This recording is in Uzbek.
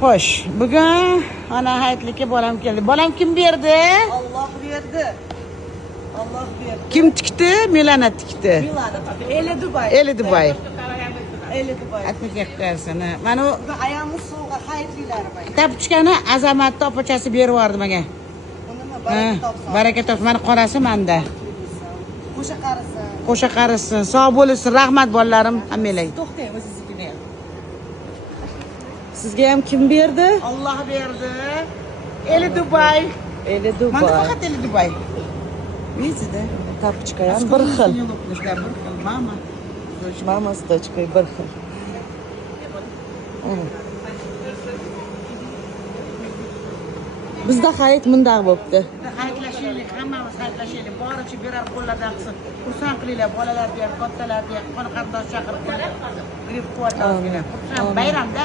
Xo'sh, bugun ana hayitlikka bolam keldi. Bolam kim berdi? Allah berdi. Allah berdi. Kim tikdi? Milana tikdi. Milada tabii. Eli Dubai. Eli Dubai. Eli Dubai. Atmaga qo'yarsana. Mana u Ayağımız soğuğa hayırlılar bak. tapchkani Azamatni opachasi berib yubordi menga. Unimi baraka topsin. Baraka topsin. Mana qorasi menda. Qo'sha qarisin. Qo'sha qarisin. Sog' bo'lsin. Rahmat bolalarim hammanglarga. To'xtaymiz siznikini ham. Sizga ham kim berdi? Alloh berdi. Eli Dubai. Eli Dubai. Mana faqat Eli Dubai. Видите? Tapchka ham bir xil. Bir xil. Mama. Mama с дочкой bir xil. Bizda hayit mundaq bo'libdi. Hayitlashaylik, hammamiz hayitlashaylik. Boricha berar qo'llardan qilsin. Xursand qilinglar, bolalarga ham, kattalarga ham, qon qarindosh chaqirib qo'yinglar. Gripp quvvatlaringlar. Xursand bayramda